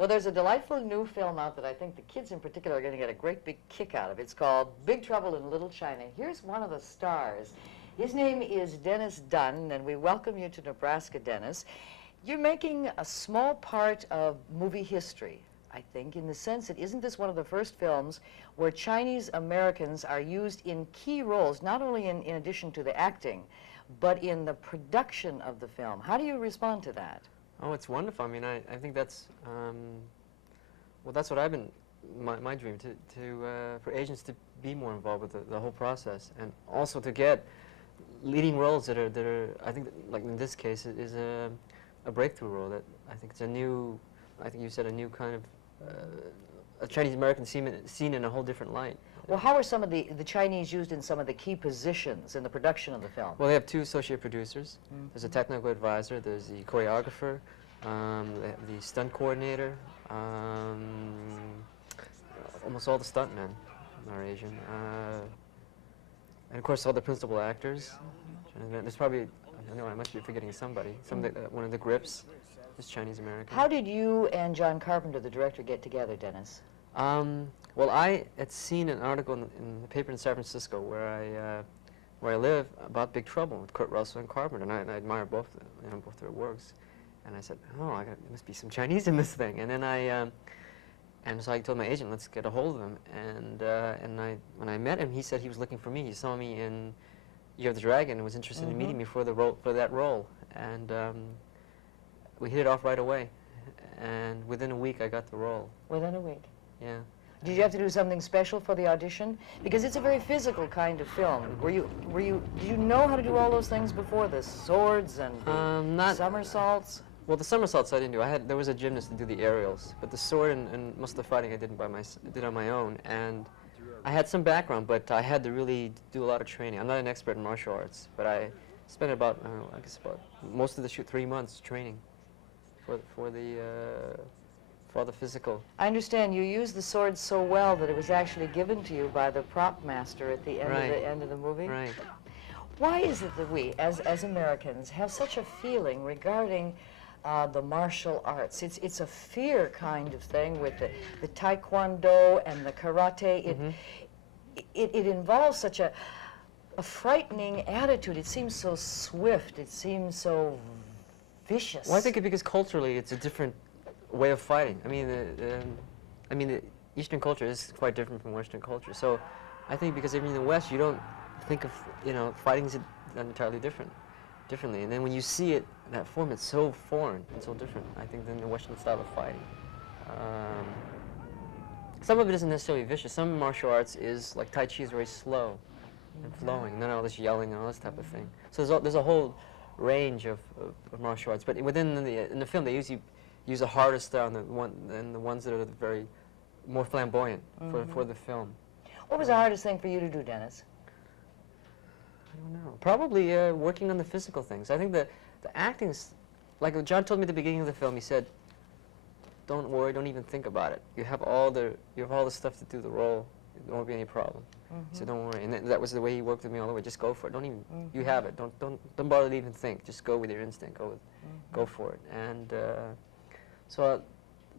Well, there's a delightful new film out that I think the kids in particular are going to get a great big kick out of. It's called Big Trouble in Little China. Here's one of the stars. His name is Dennis Dunn, and we welcome you to Nebraska, Dennis. You're making a small part of movie history, I think, in the sense that isn't this one of the first films where Chinese Americans are used in key roles, not only in addition to the acting, but in the production of the film. How do you respond to that? Oh, it's wonderful. I mean, I think that's, well, that's what I've been, my dream, for agents to be more involved with the whole process, and also to get leading roles that are, I think, like in this case, it is a breakthrough role that I think it's a new, I think you said a new kind of, a Chinese American seen in a whole different light. Well, how are some of the Chinese used in some of the key positions in the production of the film? Well, they have 2 associate producers. There's a technical advisor, there's the choreographer, the stunt coordinator, almost all the stuntmen are Asian, and of course all the principal actors. And there's probably, I know I must be forgetting somebody, one of the grips is Chinese American. How did you and John Carpenter, the director, get together, Dennis? Well, I had seen an article in the paper in San Francisco where I live about Big Trouble with Kurt Russell and Carpenter, and I admire both their works. And I said, oh, there must be some Chinese in this thing. And then and so I told my agent, let's get a hold of him. And when I met him, he said he was looking for me. He saw me in Year of the Dragon and was interested in meeting me for that role. And we hit it off right away. And within a week, I got the role. Within a week? Yeah. Did you have to do something special for the audition? Because it's a very physical kind of film. Did you know how to do all those things before, the swords and the somersaults? Well, the somersaults I didn't do. There was a gymnast to do the aerials, but the sword and most of the fighting I did on my own. And I had some background, but I had to really do a lot of training. I'm not an expert in martial arts, but I spent about, I guess about most of the 3 months training for the physical. I understand you used the sword so well that it was actually given to you by the prop master at the end of the movie. Right. Why is it that we, as Americans, have such a feeling regarding the martial arts? It's a fear kind of thing with the taekwondo and the karate. It involves such a frightening attitude. It seems so swift. It seems so vicious. Well, I think because culturally it's a different way of fighting. I mean, the Eastern culture is quite different from Western culture. So, I think because in the West you don't think of fighting is entirely differently. And then when you see it in that form, it's so foreign and so different. I think than the Western style of fighting. Some of it isn't necessarily vicious. Some martial arts is like Tai Chi is very slow and flowing, and then all this yelling and all this type of thing. So there's a whole range of martial arts. But in the film, they usually use the hardest style and the ones that are very more flamboyant for the film. What was the hardest thing for you to do, Dennis? I don't know. Probably working on the physical things. I think the acting's, like John told me at the beginning of the film, he said, don't worry, don't even think about it. You have all the stuff to do the role. There won't be any problem. So don't worry. And that was the way he worked with me all the way. Just go for it. Don't even, you have it. Don't bother to even think. Just go with your instinct. Go for it. And so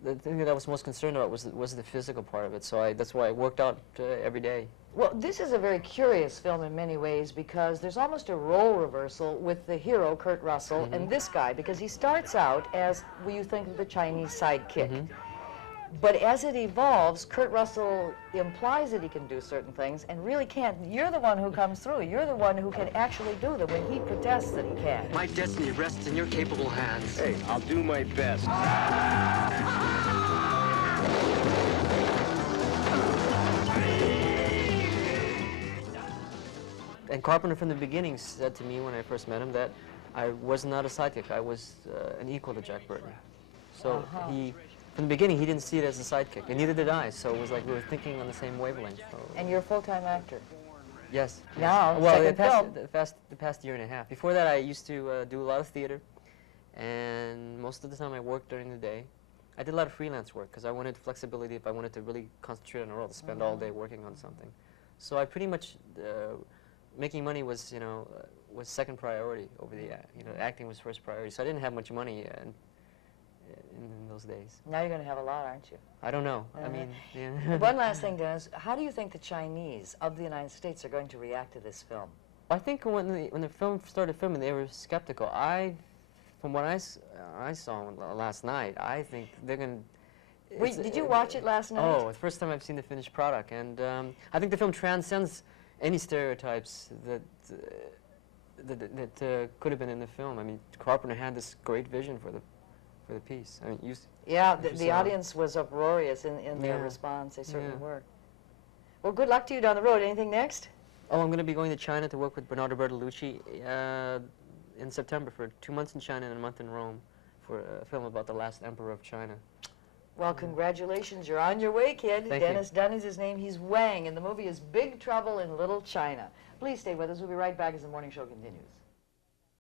the thing that I was most concerned about was the physical part of it. So that's why I worked out every day. Well, this is a very curious film in many ways because there's almost a role reversal with the hero, Kurt Russell, and this guy, because he starts out as, well, you think of the Chinese sidekick. But as it evolves, Kurt Russell implies that he can do certain things and really can't. You're the one who comes through. You're the one who can actually do them when he protests that he can. My destiny rests in your capable hands. Hey, I'll do my best. And Carpenter from the beginning said to me when I first met him that I was not a sidekick. I was an equal to Jack Burton. So from the beginning, he didn't see it as a sidekick, and neither did I. So it was like we were thinking on the same wavelength. So. And you're a full-time actor? Yes. Now, well, the past year and a half. Before that, I used to do a lot of theater, and most of the time I worked during the day. I did a lot of freelance work because I wanted flexibility if I wanted to really concentrate on a role, to spend all day working on something. So I pretty much, making money was, was second priority over the, acting was first priority. So I didn't have much money in those those days. Now you're going to have a lot, aren't you? I don't know. I Uh-huh. mean, yeah. One last thing, Dennis. How do you think the Chinese of the United States are going to react to this film? I think when the film started filming, they were skeptical. From what I saw last night, I think they're going to... Did you watch it last night? Oh, it's the first time I've seen the finished product, and I think the film transcends any stereotypes that could have been in the film. I mean, Carpenter had this great vision for the piece. I mean, yeah, you the saw it. audience was uproarious in their Yeah. response. They certainly Yeah. were. Well, good luck to you down the road. Anything next? Oh, I'm going to be going to China to work with Bernardo Bertolucci in September for 2 months in China and a month in Rome for a film about the last emperor of China. Well, congratulations. You're on your way, kid. Thank you. Dennis Dunn is his name. He's Wang, and the movie is Big Trouble in Little China. Please stay with us. We'll be right back as the morning show continues.